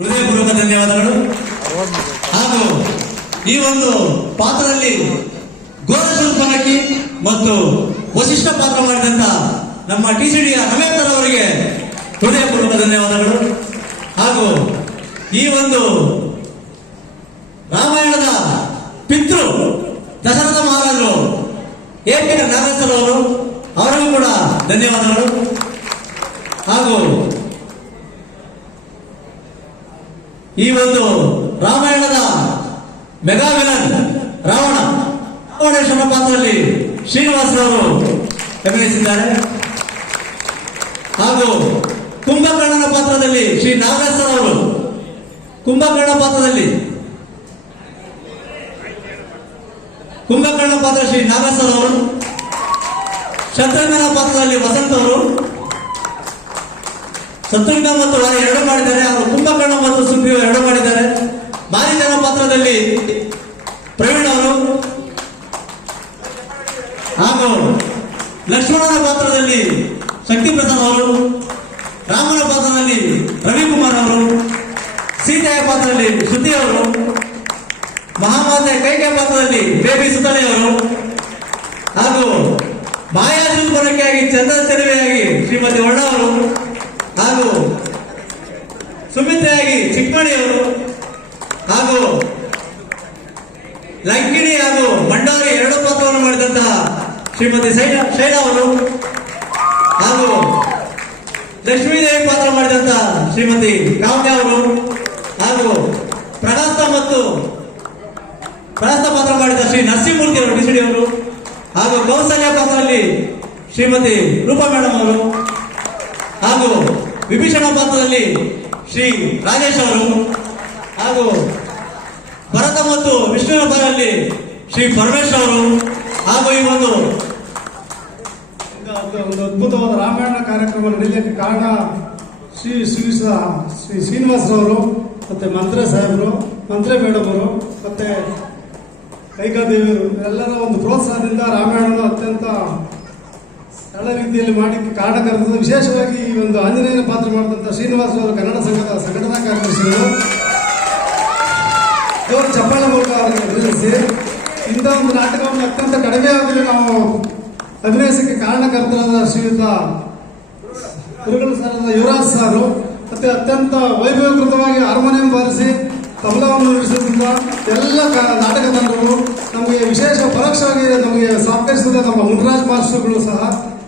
ಹೃದಯಪೂರ್ವಕ ಧನ್ಯವಾದಗಳು. ಹಾಗೂ ಈ ಒಂದು ಪಾತ್ರದಲ್ಲಿ ಗೋರಶಂಪನಕಿ ಮತ್ತು ವಸಿಷ್ಠ ಪಾತ್ರ ಮಾಡಿದಂತ ನಮ್ಮ ಟಿಸಿಡಿಯ ರಮೇಶ್ವರ್ ಅವರಿಗೆ ಹೃದಯಪೂರ್ವಕ ಧನ್ಯವಾದಗಳು. ಹಾಗೂ ಈ ಒಂದು ರಾಮಾಯಣದ ಪಿತೃ ದಶರಥ ಮಹಾರಾಜರು ಏಕೆ ನಾಗೇಶ್ವರ ಅವರು ಅವರಿಗೂ ಕೂಡ ಧನ್ಯವಾದಗಳು. ಹಾಗೂ ಈ ಒಂದು ರಾಮಾಯಣದ ಮೆಗಾ ವಿಲನ್ ರಾವಣೇಶ್ವರ ಪಾತ್ರದಲ್ಲಿ ಶ್ರೀನಿವಾಸರವರು ಅಭಿನಯಿಸಿದ್ದಾರೆ. ಹಾಗೂ ಕುಂಭಕರ್ಣನ ಪಾತ್ರದಲ್ಲಿ ಶ್ರೀ ನಾಗೇಶ್ವರ ಅವರು ಕುಂಭಕರ್ಣ ಪಾತ್ರ ಶ್ರೀ ನಾಗೇಶ್ವರ ಅವರು, ಶತ್ರುಘ್ನನ ಪಾತ್ರದಲ್ಲಿ ವಸಂತ್ ಅವರು ಶತ್ರುಘ್ನ ಮತ್ತು ವಾಲಿ ಎರಡು ಮಾಡಿದ್ದಾರೆ. ಅವರು ಕುಂಭಕರ್ಣ ಮತ್ತು ಸುಗ್ರೀವ ಎರಡು ಮಾಡಿದ್ದಾರೆ. ಮಾರೀಚನ ಪಾತ್ರದಲ್ಲಿ ಪ್ರವೀಣ್ ಅವರು ಹಾಗೂ ಲಕ್ಷ್ಮಣನ ಪಾತ್ರದಲ್ಲಿ ಶಕ್ತಿ ಪ್ರಸಾದ್ ಅವರು, ರಾಮನ ಪಾತ್ರದಲ್ಲಿ ರವಿಕುಮಾರ್ ಅವರು, ಸೀತೆಯ ಪಾತ್ರದಲ್ಲಿ ಶ್ರುತಿ ಅವರು, ಮಹಾಮಾತೆ ಕೈಕೆ ಪಾತ್ರದಲ್ಲಿ ಬೇಬಿ ಸುತಳಿ ಅವರು, ಹಾಗೂ ಮಾಯಾಜುಲ್ಪನಕ್ಕಾಗಿ ಚಂದನ ಚೆಲುವೆಯಾಗಿ ಶ್ರೀಮತಿ ವರ್ಣ ಅವರು, ಹಾಗೂ ಸುಮಿತ್ರೆಯಾಗಿ ಚಿಕ್ಕಮಣಿಯವರು, ಹಾಗೂ ಲಂಕಿಣಿ ಹಾಗೂ ಮಂಡಾರಿ ಎರಡು ಪಾತ್ರವನ್ನು ಮಾಡಿದಂತಹ ಶ್ರೀಮತಿ ಶೈಲಾ ಅವರು, ಹಾಗೂ ಲಕ್ಷ್ಮೀದೇವಿ ಪಾತ್ರ ಮಾಡಿದಂತಹ ಶ್ರೀಮತಿ ಕಾವ್ಯ ಅವರು, ಹಾಗೂ ಪ್ರಕಾಶ ಪಾತ್ರ ಮಾಡಿದ ಶ್ರೀ ನರಸಿಂಹಮೂರ್ತಿ ಅವರು ಡಿಸಿಡಿ ಅವರು, ಹಾಗೂ ಕೌಸಲ್ಯ ಪಾತ್ರದಲ್ಲಿ ಶ್ರೀಮತಿ ರೂಪಾ ಮೇಡಮ್ ಅವರು, ಹಾಗೂ ವಿಭೀಷಣ ಪಾತ್ರದಲ್ಲಿ ಶ್ರೀ ರಾಜೇಶ್ ಅವರು, ಹಾಗೂ ಭರತ ಮತ್ತು ವಿಷ್ಣುವಿನ ಪಾತ್ರದಲ್ಲಿ ಶ್ರೀ ಪರಮೇಶ್ ಅವರು, ಹಾಗೂ ಈ ಒಂದು ಅದ್ಭುತವಾದ ರಾಮಾಯಣ ಕಾರ್ಯಕ್ರಮ ನಡೆಯಲಿಕ್ಕೆ ಕಾರಣ ಶ್ರೀ ಶ್ರೀನಿವಾಸರವರು, ಮತ್ತೆ ಮಂತ್ರಿ ಸಾಹೇಬರು, ಮಂತ್ರಿ ಮೇಡಮ್ ಅವರು, ಮತ್ತೆ ಕೈಕಾದೇವಿಯರು ಎಲ್ಲರ ಒಂದು ಪ್ರೋತ್ಸಾಹದಿಂದ ರಾಮಾಯಣವನ್ನು ಅತ್ಯಂತ ಸರಳ ರೀತಿಯಲ್ಲಿ ಮಾಡಲಿಕ್ಕೆ ಕಾರಣಕರ್ತರು. ವಿಶೇಷವಾಗಿ ಈ ಒಂದು ಆಂಜನೇಯನ ಪಾತ್ರ ಮಾಡಿದಂಥ ಶ್ರೀನಿವಾಸರವರು ಕನ್ನಡ ಸಂಘದ ಸಂಘಟನಾ ಕಾರ್ಯದರ್ಶಿಗಳು ಅವರು ಚಪ್ಪಾಳೆ ಮೂಲಕ ಅವರಿಗೆ ಅಭಿನಯಿಸಿ ಇಂಥ ಒಂದು ನಾಟಕವನ್ನು ಅತ್ಯಂತ ಕಡಿಮೆ ಅವಧಿಯಲ್ಲಿ ನಾವು ಅಭಿನಯಿಸಕ್ಕೆ ಕಾರಣಕರ್ತರಾದ ಶ್ರೀಯುತ ಗುರುಗಳು ಸರಾದ ಯುವರಾಜ್ ಸಾರು, ಮತ್ತೆ ಅತ್ಯಂತ ವೈಭವೀಕೃತವಾಗಿ ಹಾರ್ಮೋನಿಯಂ ಬಾರಿಸಿ ತಬಲವನ್ನು ನುಡಿಸುತ್ತಿದ್ದ ಎಲ್ಲ ನಾಟಕ ತಂಡಗಳು ನಮಗೆ ವಿಶೇಷ ಪರೋಕ್ಷವಾಗಿ ನಮಗೆ ಸಹಕರಿಸಿದ ನಮ್ಮ ಮುನ್ರಾಜ್ ಮಾಸ್ಟರ್ಗಳು ಸಹ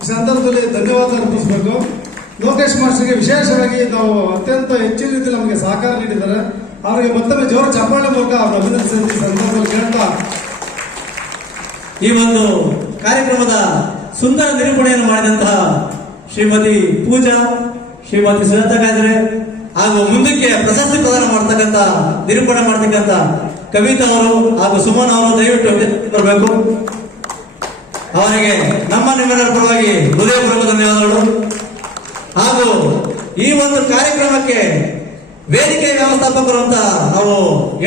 ಈ ಸಂದರ್ಭದಲ್ಲಿ ಧನ್ಯವಾದ ಅರ್ಪಿಸಬೇಕು. ಲೋಕೇಶ್ ಮಾಸ್ಟರ್ಗೆ ವಿಶೇಷವಾಗಿ ನಾವು ಅತ್ಯಂತ ಹೆಚ್ಚಿನ ರೀತಿಯಲ್ಲಿ ನಮಗೆ ಸಹಕಾರ ನೀಡಿದ್ದಾರೆ. ಅವರಿಗೆ ಮತ್ತೊಮ್ಮೆ ಜೋರ ಚಪ್ಪಾಳೆ ಮೂಲಕ ಅವರು ಅಭಿನಂದಿಸಿ ಸಂದರ್ಭದಲ್ಲಿ ಕೇಳ್ತಾ ಈ ಒಂದು ಕಾರ್ಯಕ್ರಮದ ಸುಂದರ ನಿರೂಪಣೆಯನ್ನು ಮಾಡಿದಂತಹ ಶ್ರೀಮತಿ ಪೂಜಾ, ಶ್ರೀಮತಿ ಸುಜಾತ ಗಾಜರೆ, ಹಾಗೂ ಮುಂದಕ್ಕೆ ಪ್ರಶಸ್ತಿ ಪ್ರದಾನ ಮಾಡತಕ್ಕಂತ ನಿರೂಪಣೆ ಮಾಡತಕ್ಕಂತ ಕವಿತಾ ಅವರು ಹಾಗೂ ಸುಮನ್ ಅವರು ದಯವಿಟ್ಟು ಬರಬೇಕು. ಅವರಿಗೆ ನಮ್ಮ ನಿಮ್ಮೆಲ್ಲರ ಪರವಾಗಿ ಹೃದಯಪೂರ್ವಕ ಧನ್ಯವಾದಗಳು. ಹಾಗೂ ಈ ಒಂದು ಕಾರ್ಯಕ್ರಮಕ್ಕೆ ವೇದಿಕೆ ವ್ಯವಸ್ಥಾಪಕರು ಅಂತ ನಾವು